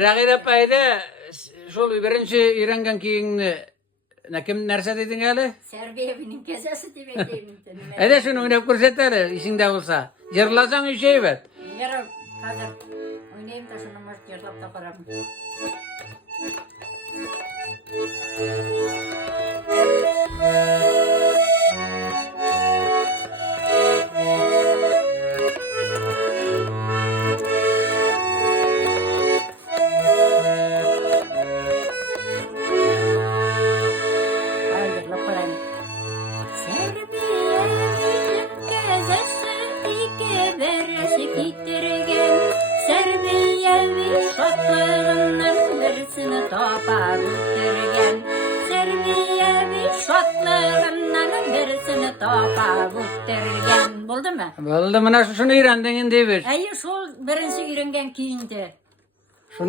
Ragile payda şol birinci öğrengen kiyinni kim nerse dedin hali? Serbiye'nin kesesi demekleyim. Ede şunu oynayıp korsetsene işinde olsa. Jırlasan bir şey ver. Yarın hazır. Oynayayım da şunu maç yardım da param. Haydi la param. Serbiye'nin kesesi iki beresi gitirgen. Serbiye'nin şatlığından birisini topa götürgen. Serbiye'nin şatlığından birisini topa götürgen. Buldu mu? Buldu mu nasıl şunu öğrendin indi bir. Hayır, şol birinci öğrengen kiyindi.